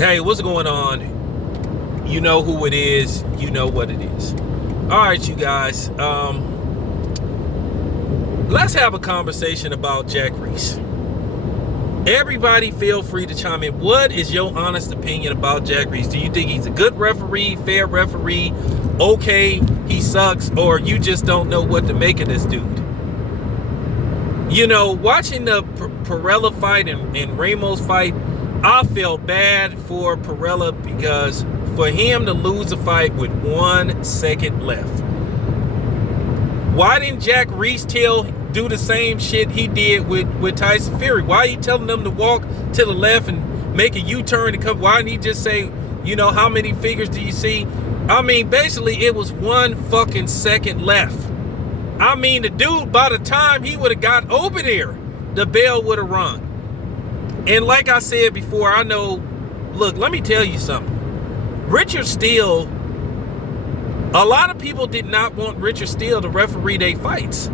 Hey, what's going on? You know who it is. You know what it is. All right, you guys. Let's have a conversation about Jack Reese. Everybody feel free to chime in. What is your honest opinion about Jack Reese? Do you think he's a good referee, fair referee, okay, he sucks, or you just don't know what to make of this dude? You know, watching the Perella fight and Ramos fight, I felt bad for Perella because for him to lose a fight with 1 second left. Why didn't Jack Reese do the same shit he did with Tyson Fury? Why are you telling them to walk to the left and make a U-turn and come? Why didn't he just say, you know, how many figures do you see? I mean, basically it was 1 fucking second left. I mean, the dude, by the time he would have got over there, the bell would have rung. And like I said before, I know, look, let me tell you something. Richard Steele, a lot of people did not want Richard Steele to referee their fights.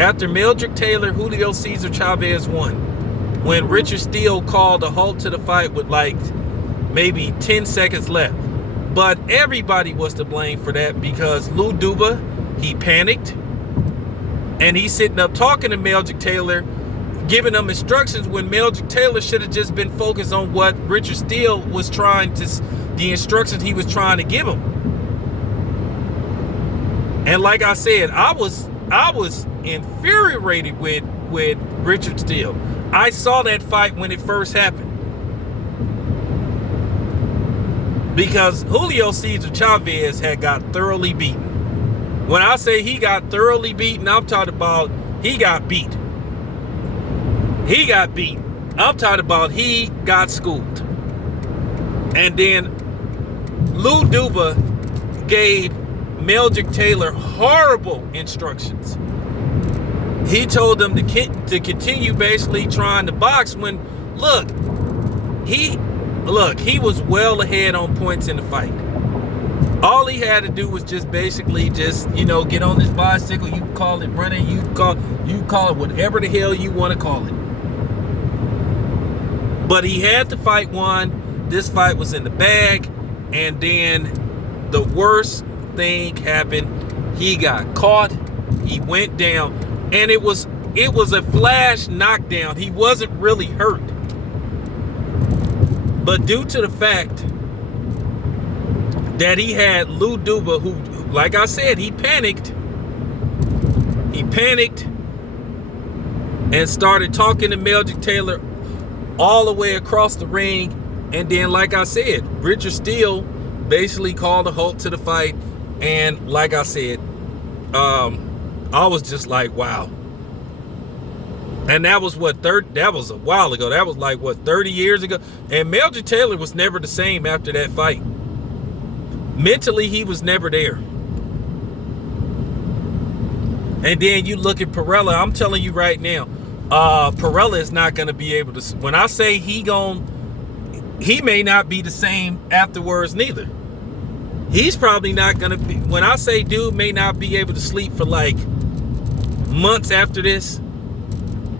After Mildred Taylor, Julio Cesar Chavez won, when Richard Steele called a halt to the fight with like maybe 10 seconds left. But everybody was to blame for that because Lou Duba, he panicked. And he's sitting up talking to Mildred Taylor, giving them instructions when Mildred Taylor should have just been focused on what Richard Steele was the instructions he was trying to give him. And like I said, I was infuriated with Richard Steele. I saw that fight when it first happened. Because Julio Cesar Chavez had got thoroughly beaten. When I say he got thoroughly beaten, I'm talking about he got beat. He got beat. I'm talking about he got schooled. And then Lou Duba gave Mildred Taylor horrible instructions. He told them to continue basically trying to box when, he was well ahead on points in the fight. All he had to do was just basically get on this bicycle. You call it running. You call it whatever the hell you want to call it. But he had the fight won. This fight was in the bag. And then the worst thing happened. He got caught. He went down. And it was a flash knockdown. He wasn't really hurt. But due to the fact that he had Lou Duba, who, like I said, he panicked. He panicked and started talking to Mildred Taylor all the way across the ring. And then, like I said, Richard Steele basically called a halt to the fight. And like I said, I was just like, wow. And that was that was a while ago. That was like, 30 years ago? And Mildred Taylor was never the same after that fight. Mentally, he was never there. And then you look at Perella. I'm telling you right now, Perella is not going to be able to. When I say he may not be the same afterwards neither. He's probably not going to be. When I say dude may not be able to sleep for like months after this,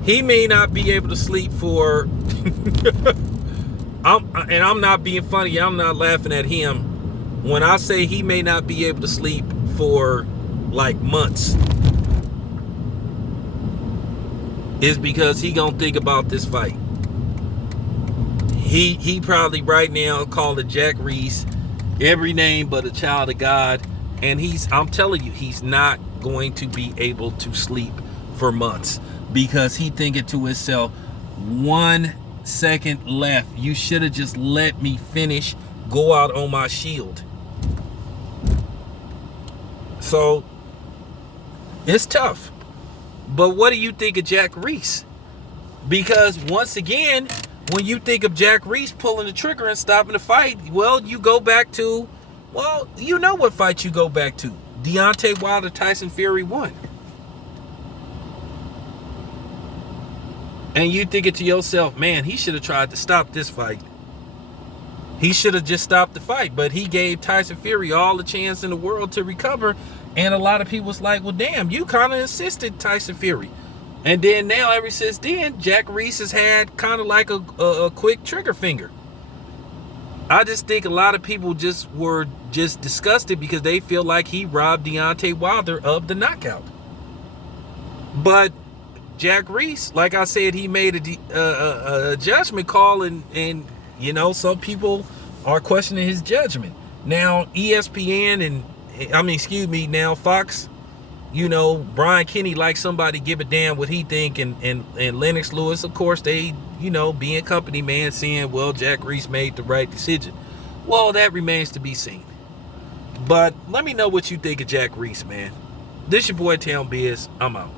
he may not be able to sleep for. I'm not being funny. I'm not laughing at him. When I say he may not be able to sleep for like months, is because he gonna think about this fight. He probably right now called it Jack Reese, every name but a child of God, and I'm telling you, he's not going to be able to sleep for months because he thinking to himself, 1 second left. You should have just let me finish, go out on my shield. So it's tough. But what do you think of Jack Reese? Because once again, when you think of Jack Reese pulling the trigger and stopping the fight, well, you go back to, you know what fight you go back to. Deontay Wilder, Tyson Fury won. And you thinking to yourself, man, he should have tried to stop this fight. He should have just stopped the fight, but he gave Tyson Fury all the chance in the world to recover. And a lot of people was like, well, damn, you kind of insisted, Tyson Fury. And then now, ever since then, Jack Reese has had kind of like a quick trigger finger. I just think a lot of people were disgusted because they feel like he robbed Deontay Wilder of the knockout. But Jack Reese, like I said, he made a judgment call, and you know, some people are questioning his judgment. Now ESPN now Fox, you know, Brian Kenny likes somebody give a damn what he think, and Lennox Lewis, of course, they, you know, being company man, saying, well, Jack Reese made the right decision. Well, that remains to be seen. But let me know what you think of Jack Reese, man. This your boy Town Biz. I'm out.